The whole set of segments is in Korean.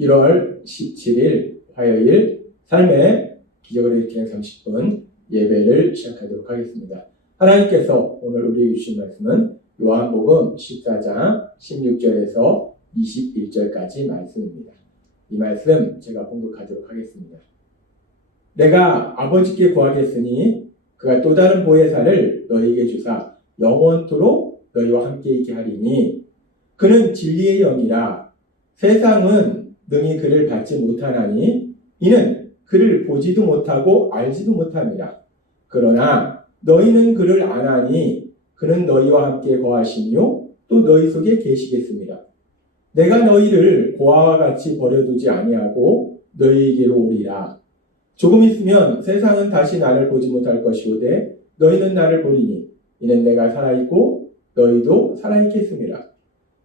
1월 17일 화요일 삶의 기적을 일으키는 30분 예배를 시작하도록 하겠습니다. 하나님께서 오늘 우리에게 주신 말씀은 요한복음 14장 16절에서 21절까지 말씀입니다. 이 말씀 제가 봉독하도록 하겠습니다. 내가 아버지께 구하겠으니 그가 또 다른 보혜사를 너희에게 주사 영원토록 너희와 함께 있게 하리니 그는 진리의 영이라 세상은 능히 그를 받지 못하나니 이는 그를 보지도 못하고 알지도 못합니다. 그러나 너희는 그를 아나니 그는 너희와 함께 거하시며 또 너희 속에 계시겠습니다. 내가 너희를 고아와 같이 버려두지 아니하고 너희에게로 오리라. 조금 있으면 세상은 다시 나를 보지 못할 것이오되 너희는 나를 보리니 이는 내가 살아있고 너희도 살아있겠습니다.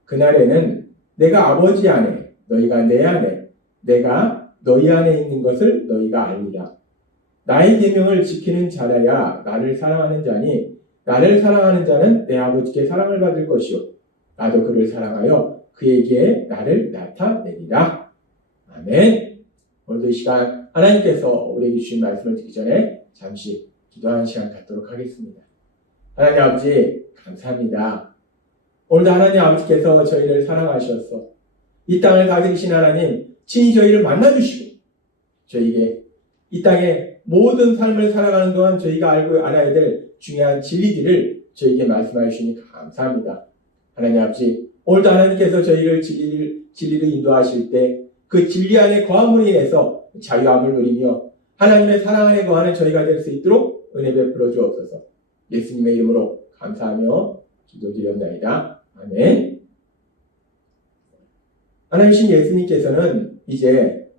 그날에는 내가 아버지 안에 너희가 내 안에 내가 너희 안에 있는 것을 너희가 알리라. 나의 계명을 지키는 자라야 나를 사랑하는 자니 나를 사랑하는 자는 내 아버지께 사랑을 받을 것이요 나도 그를 사랑하여 그에게 나를 나타내리라. 아멘. 오늘도 이 시간 하나님께서 우리에게 주신 말씀을 듣기 전에 잠시 기도하는 시간 갖도록 하겠습니다. 하나님 아버지 감사합니다. 오늘도 하나님 아버지께서 저희를 사랑하셔서 이 땅을 다스리신 하나님 친히 저희를 만나주시고 저희에게 이 땅의 모든 삶을 살아가는 동안 저희가 알아야 될 중요한 진리들을 저희에게 말씀해 주시니 감사합니다. 하나님 아버지 오늘도 하나님께서 저희를 진리를 인도하실 때 그 진리 안에 거함으로 인해서 자유함을 누리며 하나님의 사랑 안에 거하는 저희가 될 수 있도록 은혜 베풀어 주옵소서. 예수님의 이름으로 감사하며 기도드렸나이다. 아멘. 하나님이신 예수님께서는 이제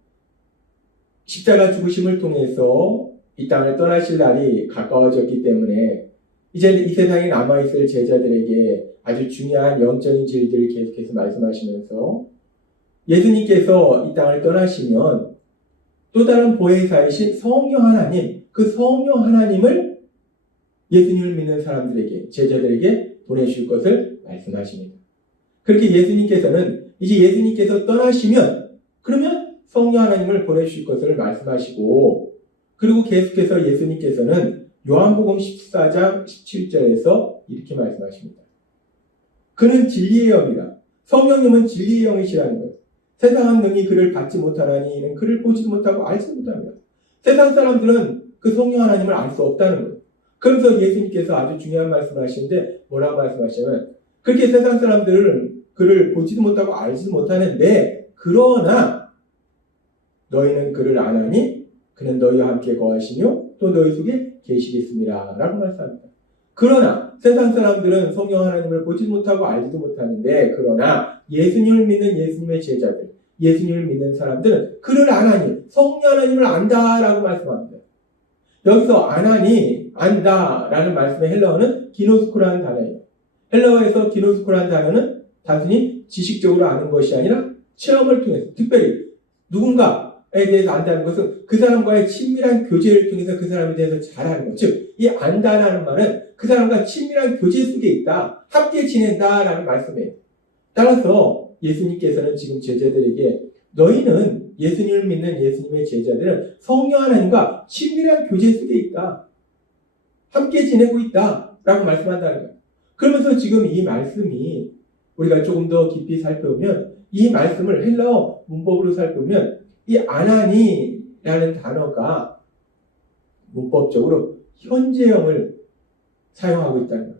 십자가 죽으심을 통해서 이 땅을 떠나실 날이 가까워졌기 때문에 이제 이 세상에 남아있을 제자들에게 아주 중요한 영적인 진리들을 계속해서 말씀하시면서 예수님께서 이 땅을 떠나시면 또 다른 보혜사이신 성령 하나님, 그 성령 하나님을 예수님을 믿는 사람들에게, 제자들에게 보내실 것을 말씀하십니다. 그렇게 예수님께서는 이제 예수님께서 떠나시면 그러면 성령 하나님을 보내실 것을 말씀하시고 그리고 계속해서 예수님께서는 요한복음 14장 17절에서 이렇게 말씀하십니다. 그는 진리의 영이라. 성령님은 진리의 영이시라는 거예요. 세상은 능히 그를 받지 못하나니 이는 그를 보지도 못하고 알지도 못합니다. 세상 사람들은 그 성령 하나님을 알 수 없다는 거예요. 그래서 예수님께서 아주 중요한 말씀을 하시는데 뭐라고 말씀하시냐면 그렇게 세상 사람들은 그를 보지도 못하고 알지도 못하는데 그러나 너희는 그를 아나니 그는 너희와 함께 거하시며 또 너희 속에 계시겠습니다. 라고 말씀합니다. 그러나 세상 사람들은 성령 하나님을 보지도 못하고 알지도 못하는데 그러나 예수님을 믿는 예수님의 제자들, 예수님을 믿는 사람들은 그를 아나니 성령 하나님을 안다라고 말씀합니다. 여기서 아나니, 안다라는 말씀의 헬라어는 기노스코라는 단어예요. 헬라어에서 기노스코라는 단어는 단순히 지식적으로 아는 것이 아니라 체험을 통해서 특별히 누군가에 대해서 안다는 것은 그 사람과의 친밀한 교제를 통해서 그 사람에 대해서 잘 아는 것. 즉, 이 안다라는 말은 그 사람과 친밀한 교제 속에 있다. 함께 지낸다라는 말씀이에요. 따라서 예수님께서는 지금 제자들에게 너희는 예수님을 믿는 예수님의 제자들은 성령 하나님과 친밀한 교제 속에 있다. 함께 지내고 있다. 라고 말씀한다는 거예요. 그러면서 지금 이 말씀이 우리가 조금 더 깊이 살펴보면 이 말씀을 헬라어 문법으로 살펴보면 이 아나니라는 단어가 문법적으로 현재형을 사용하고 있다는 거예요.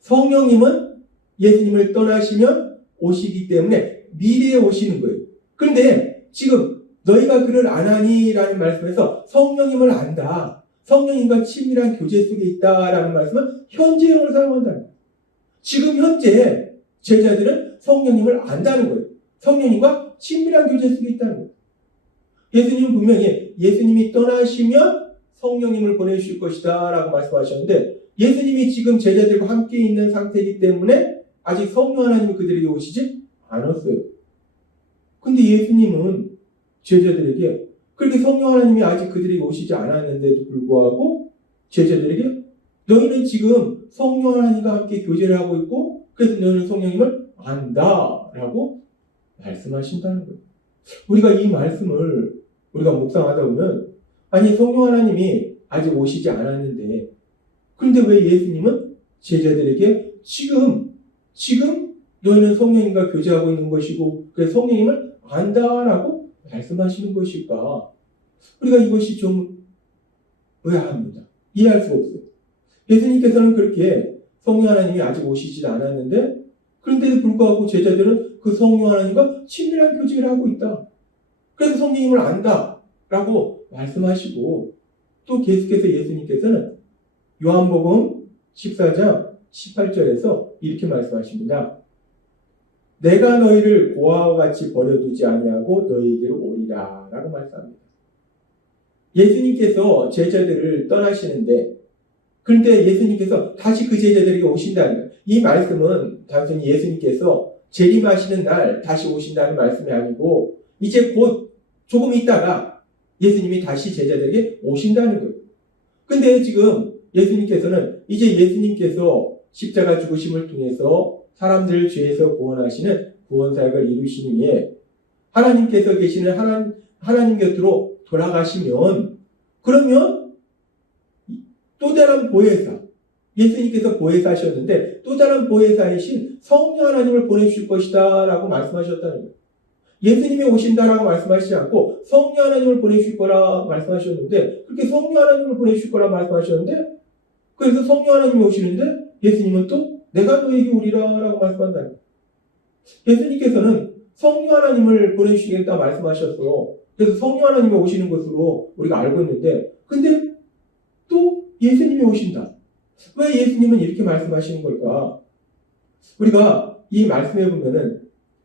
성령님은 예수님을 떠나시면 오시기 때문에 미래에 오시는 거예요. 그런데 지금 너희가 그를 아나니라는 말씀에서 성령님을 안다. 성령님과 친밀한 교제 속에 있다라는 말씀은 현재형을 사용한다는 거예요. 지금 현재 제자들은 성령님을 안다는 거예요. 성령님과 친밀한 교제 속에 있다는 거예요. 예수님은 분명히 예수님이 떠나시면 성령님을 보내주실 것이다 라고 말씀하셨는데 예수님이 지금 제자들과 함께 있는 상태이기 때문에 아직 성령 하나님이 그들에게 오시지 않았어요. 근데 예수님은 제자들에게 그렇게 성령 하나님이 아직 그들에게 오시지 않았는데도 불구하고 제자들에게 너희는 지금 성령 하나님과 함께 교제를 하고 있고 그래서 너희는 성령님을 안다라고 말씀하신다는 거예요. 우리가 이 말씀을 우리가 묵상하다 보면 아니 성령 하나님이 아직 오시지 않았는데 그런데 왜 예수님은 제자들에게 지금 너희는 성령님과 교제하고 있는 것이고 그래서 성령님을 안다라고 말씀하시는 것일까? 우리가 이것이 좀 의아합니다. 이해할 수가 없어요. 예수님께서는 그렇게 성령 하나님이 아직 오시지 않았는데 그런데도 불구하고 제자들은 그 성령 하나님과 친밀한 교제를 하고 있다. 그래서 성령님을 안다라고 말씀하시고 또 계속해서 예수님께서는 요한복음 14장 18절에서 이렇게 말씀하십니다. 내가 너희를 고아와 같이 버려두지 아니하고 너희에게로 오리라 라고 말씀합니다. 예수님께서 제자들을 떠나시는데 그런데 예수님께서 다시 그 제자들에게 오신다는 거예요. 이 말씀은 단순히 예수님께서 재림하시는 날 다시 오신다는 말씀이 아니고 이제 곧 조금 있다가 예수님이 다시 제자들에게 오신다는 거예요. 근데 지금 예수님께서는 이제 예수님께서 십자가 죽으심을 통해서 사람들을 죄에서 구원하시는 구원사역을 이루시는 후에 하나님께서 계시는 하나님 곁으로 돌아가시면 그러면 또 다른 보혜사 예수님께서 보혜사셨는데 또 다른 보혜사이신 성령 하나님을 보내주실 것이다 라고 말씀하셨다는 거예요. 예수님이 오신다라고 말씀하시지 않고 성령 하나님을 보내주실 거라 말씀하셨는데 그렇게 성령 하나님을 보내주실 거라 말씀하셨는데 그래서 성령 하나님이 오시는데 예수님은 또 내가 너에게 오리라 라고 말씀한다는 거예요. 예수님께서는 성령 하나님을 보내주시겠다 말씀하셨어. 그래서 성령 하나님이 오시는 것으로 우리가 알고 있는데 근데 또 예수님이 오신다. 왜 예수님은 이렇게 말씀하시는 걸까? 우리가 이 말씀에 보면은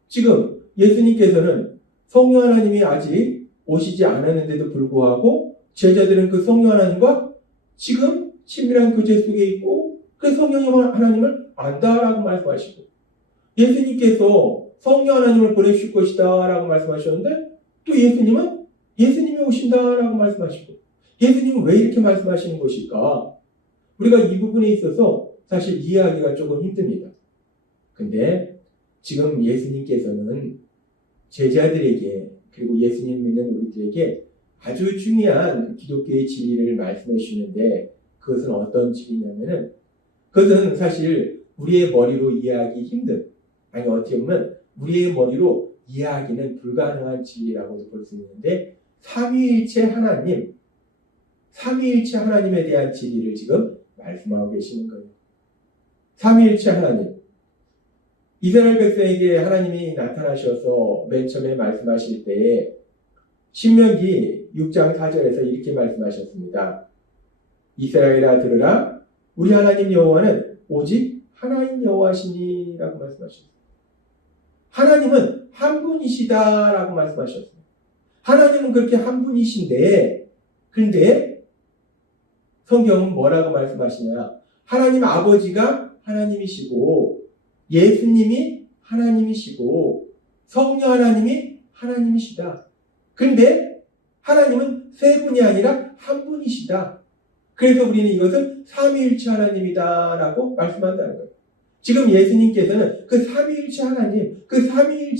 지금 예수님께서는 성령 하나님이 아직 오시지 않았는데도 불구하고 제자들은 그 성령 하나님과 지금 친밀한 교제 속에 있고 그래서 성령 하나님을 안다라고 말씀하시고 예수님께서 성령 하나님을 보내주실 것이다 라고 말씀하셨는데 또 예수님은 예수님이 오신다라고 말씀하시고 예수님은 왜 이렇게 말씀하시는 것일까? 우리가 이 부분에 있어서 사실 이해하기가 조금 힘듭니다. 근데 지금 예수님께서는 제자들에게 그리고 예수님 믿는 우리들에게 아주 중요한 기독교의 진리를 말씀해 주시는데 그것은 어떤 진리냐면은 그것은 사실 우리의 머리로 이해하기 힘든 아니 어떻게 보면 우리의 머리로 이해하기는 불가능한 진리라고도 볼 수 있는데 삼위일체 하나님에 대한 진리를 지금 말씀하고 계시는 거예요. 삼위일체 하나님 이스라엘 백성에게 하나님이 나타나셔서 맨 처음에 말씀하실 때에 신명기 6장 4절에서 이렇게 말씀하셨습니다. 이스라엘아 들으라 우리 하나님 여호와는 오직 하나님 여호와시니 라고 말씀하셨습니다. 하나님은 한 분이시다 라고 말씀하셨습니다. 하나님은 그렇게 한 분이신데 그런데 성경은 뭐라고 말씀하시냐 하나님 아버지가 하나님이시고 예수님이 하나님이시고 성령 하나님이 하나님이시다. 그런데 하나님은 세 분이 아니라 한 분이시다. 그래서 우리는 이것을 삼위일체 하나님이다 라고 말씀한다는 거예요. 지금 예수님께서는 그 삼위일체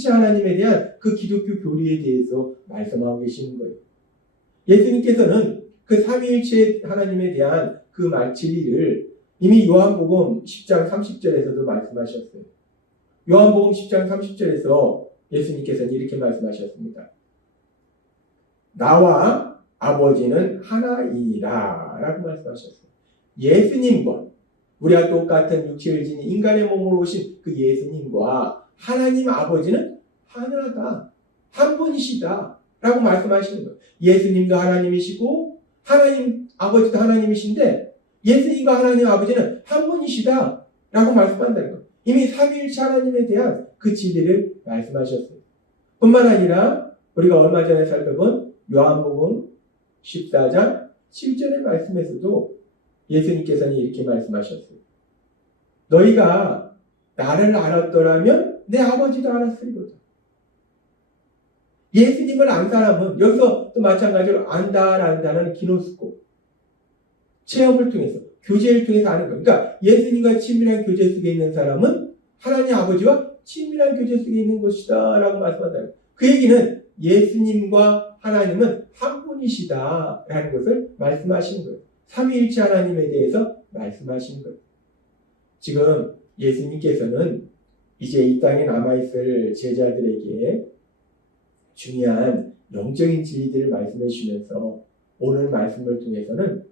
하나님에 대한 그 기독교 교리에 대해서 말씀하고 계시는 거예요. 예수님께서는 그 삼위일체 하나님에 대한 그 진리를 이미 요한복음 10장 30절에서도 말씀하셨어요. 요한복음 10장 30절에서 예수님께서는 이렇게 말씀하셨습니다. 나와 아버지는 하나이니라 라고 말씀하셨어요. 예수님과 우리와 똑같은 육체를 지닌 인간의 몸으로 오신 그 예수님과 하나님 아버지는 하나다. 한 분이시다. 라고 말씀하시는 거예요. 예수님도 하나님이시고 하나님 아버지도 하나님이신데 예수님과 하나님 아버지는 한 분이시다. 라고 말씀한다는 거예요. 이미 삼위일체 하나님에 대한 그 진리를 말씀하셨어요. 뿐만 아니라 우리가 얼마 전에 살펴본 요한복음 14장 7절의 말씀에서도 예수님께서는 이렇게 말씀하셨어요. 너희가 나를 알았더라면 내 아버지도 알았으리로다. 예수님을 안 사람은 여기서 또 마찬가지로 안다라는 단어는 기노스코 체험을 통해서 교제를 통해서 아는 겁니다. 그러니까 예수님과 친밀한 교제 속에 있는 사람은 하나님 아버지와 친밀한 교제 속에 있는 것이다 라고 말씀한다. 그 얘기는 예수님과 하나님은 한 분이시다라는 것을 말씀하시는 거예요. 삼위일체 하나님에 대해서 말씀하시는 거예요. 지금 예수님께서는 이제 이 땅에 남아있을 제자들에게 중요한 영적인 진리들을 말씀해 주시면서 오늘 말씀을 통해서는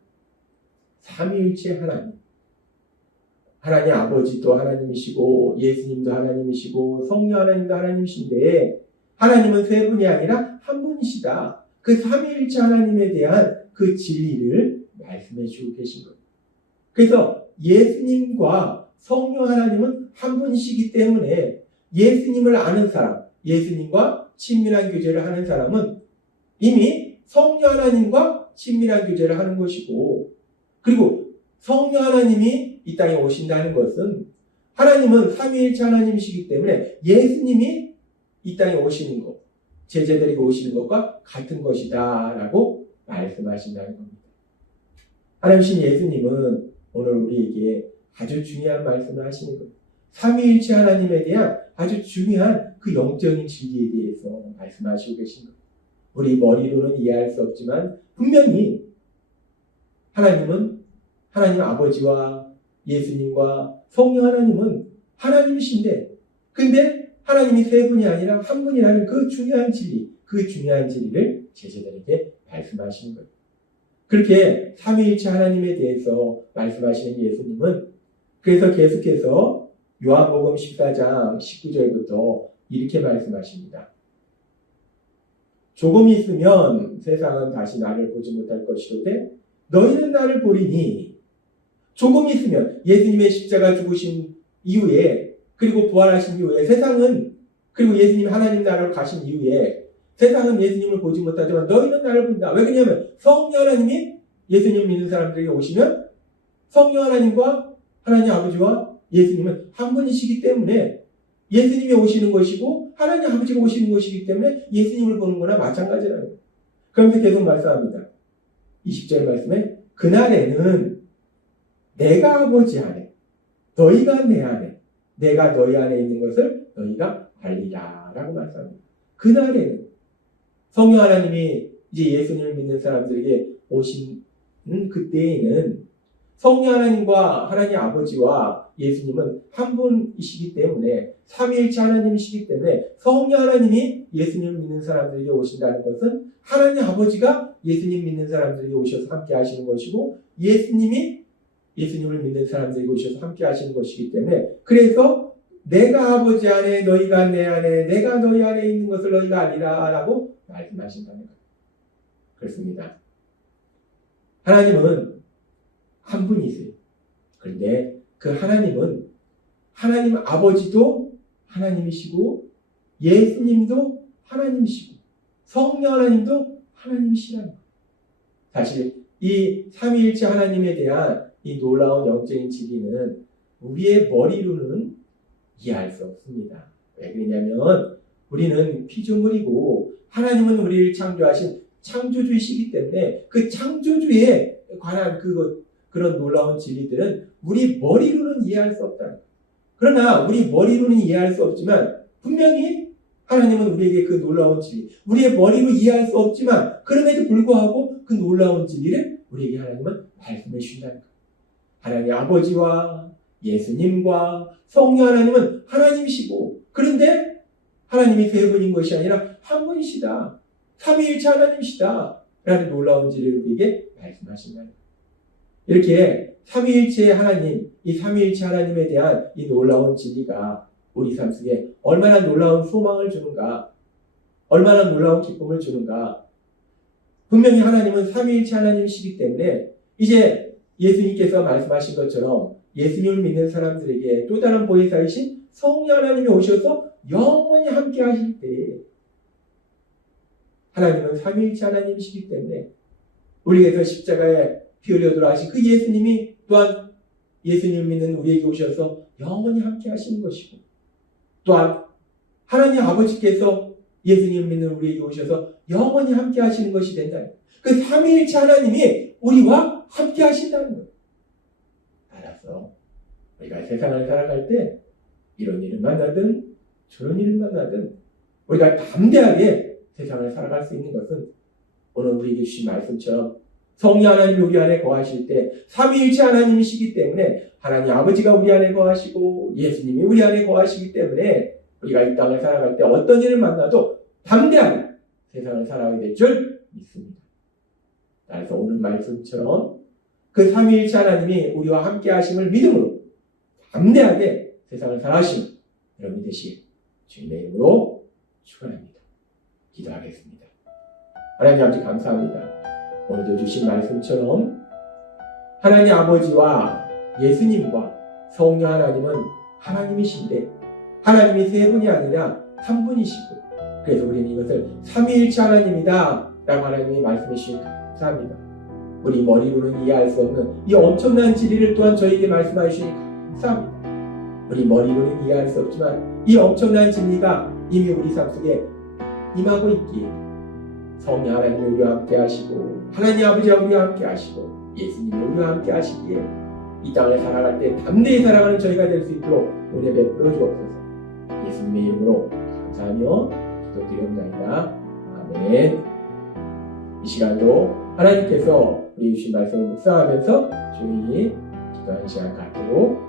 삼위일체 하나님 아버지도 하나님이시고 예수님도 하나님이시고 성령 하나님도 하나님이신데 하나님은 세 분이 아니라 한 분이시다. 그 삼위일체 하나님에 대한 그 진리를 말씀해 주고 계신 거예요. 그래서 예수님과 성령 하나님은 한 분이시기 때문에 예수님을 아는 사람, 예수님과 친밀한 교제를 하는 사람은 이미 성령 하나님과 친밀한 교제를 하는 것이고, 그리고 성령 하나님이 이 땅에 오신다는 것은 하나님은 삼위일체 하나님이시기 때문에 예수님이 이 땅에 오시는 것, 제자들에게 오시는 것과 같은 것이다 라고 말씀하신다는 겁니다. 하나님이신 예수님은 오늘 우리에게 아주 중요한 말씀을 하시는 거예요. 삼위일체 하나님에 대한 아주 중요한 그 영적인 진리에 대해서 말씀하시고 계신 거예요. 우리 머리로는 이해할 수 없지만 분명히 하나님은 하나님 아버지와 예수님과 성령 하나님은 하나님이신데, 근데 하나님이 세 분이 아니라 한 분이라는 그 중요한 진리, 그 중요한 진리를 제자들에게 말씀하시는 거예요. 그렇게 삼위일체 하나님에 대해서 말씀하시는 예수님은 그래서 계속해서 요한복음 14장 19절부터 이렇게 말씀하십니다. 조금 있으면 세상은 다시 나를 보지 못할 것이로되 너희는 나를 보리니. 조금 있으면 예수님의 십자가 죽으신 이후에 그리고 부활하신 이후에 세상은, 그리고 예수님 하나님 나라로 가신 이후에 세상은 예수님을 보지 못하지만 너희는 나를 본다. 왜 그러냐면 성령 하나님이 예수님 믿는 사람들에게 오시면 성령 하나님과 하나님 아버지와 예수님은 한 분이시기 때문에 예수님이 오시는 것이고 하나님 아버지가 오시는 것이기 때문에 예수님을 보는 거나 마찬가지라는 거예요. 그러면서 계속 말씀합니다. 20절 말씀에 그날에는 내가 아버지 안에 너희가 내 안에 내가 너희 안에 있는 것을 너희가 알리라 라고 말씀합니다. 그날에는 성령 하나님이 이제 예수님을 믿는 사람들에게 오신 그때에는 성령 하나님과 하나님 아버지와 예수님은 한 분이시기 때문에 삼위일체 하나님이시기 때문에 성령 하나님이 예수님을 믿는 사람들에게 오신다는 것은 하나님 아버지가 예수님 믿는 사람들에게 오셔서 함께 하시는 것이고 예수님이 예수님을 믿는 사람들에게 오셔서 함께 하시는 것이기 때문에 그래서 내가 아버지 안에 너희가 내 안에 내가 너희 안에 있는 것을 너희가 아니라 라고 말씀하신다는 거예요. 그렇습니다. 하나님은 한 분이세요. 그런데 그 하나님은 하나님 아버지도 하나님이시고 예수님도 하나님이시고 성령 하나님도 하나님이시라는 거예요. 사실 이 삼위일체 하나님에 대한 이 놀라운 영적인 진리는 우리의 머리로는 이해할 수 없습니다. 왜 그러냐면 우리는 피조물이고 하나님은 우리를 창조하신 창조주이시기 때문에 그 창조주에 관한 그런 놀라운 진리들은 우리 머리로는 이해할 수 없다. 그러나 우리 머리로는 이해할 수 없지만 분명히 하나님은 우리에게 그 놀라운 진리, 우리의 머리로 이해할 수 없지만 그럼에도 불구하고 그 놀라운 진리를 우리에게 하나님은 말씀해 주신다는 거예요. 하나님 아버지와 예수님과 성령 하나님은 하나님이시고 그런데 하나님이 세 분인 것이 아니라 한 분이시다. 삼위일체 하나님이시다. 라는 놀라운 진리를 우리에게 말씀하신다는 거예요. 이렇게 삼위일체 하나님, 이 삼위일체 하나님에 대한 이 놀라운 진리가 우리 삶 속에 얼마나 놀라운 소망을 주는가, 얼마나 놀라운 기쁨을 주는가. 분명히 하나님은 삼위일체 하나님이시기 때문에 이제 예수님께서 말씀하신 것처럼 예수님을 믿는 사람들에게 또 다른 보혜사이신 성령 하나님이 오셔서 영원히 함께 하실 때 하나님은 삼위일체 하나님이시기 때문에 우리에게서 십자가에 피 흘려 돌아가신 그 예수님이 또한 예수님을 믿는 우리에게 오셔서 영원히 함께 하시는 것이고 또한 하나님 아버지께서 예수님을 믿는 우리에게 오셔서 영원히 함께 하시는 것이 된다. 그 삼위일체 하나님이 우리와 함께 하신다는 거예요. 알았어. 우리가 세상을 살아갈 때 이런 일을 만나든 저런 일을 만나든 우리가 담대하게 세상을 살아갈 수 있는 것은 오늘 우리에게 주신 말씀처럼 성령 하나님이 우리 안에 거하실 때 삼위일체 하나님이시기 때문에 하나님 아버지가 우리 안에 거하시고 예수님이 우리 안에 거하시기 때문에 우리가 이 땅을 살아갈 때 어떤 일을 만나도 담대하게 세상을 살아가게 될 줄 믿습니다. 따라서 오늘 말씀처럼 그 삼위일체 하나님이 우리와 함께 하심을 믿음으로 담대하게 세상을 살아가시는 여러분이 되시길 주님의 이름으로 축원합니다. 기도하겠습니다. 하나님 아버지 감사합니다. 오늘도 주신 말씀처럼 하나님 아버지와 예수님과 성령 하나님은 하나님이신데 하나님이 세 분이 아니라 한 분이시고 그래서 우리는 이것을 삼위일체 하나님이다 라고 하나님이 말씀해 주시니 감사합니다. 우리 머리로는 이해할 수 없는 이 엄청난 진리를 또한 저에게 말씀해 주시니 감사합니다. 우리 머리로는 이해할 수 없지만 이 엄청난 진리가 이미 우리 삶 속에 임하고 있기에 성령 하나님이 우리와 함께 하시고 하나님 아버지와 우리와 함께 하시고 예수님이 우리와 함께 하시기에 이 땅을 살아갈 때 담대히 살아가는 저희가 될 수 있도록 은혜 베풀어 주옵소서. 예수님의 이름으로 감사하며 기도드리옵나이다. 아멘. 이 시간도 하나님께서 우리 주신 말씀을 묵상하면서 조용히 기도하는 시간 갖도록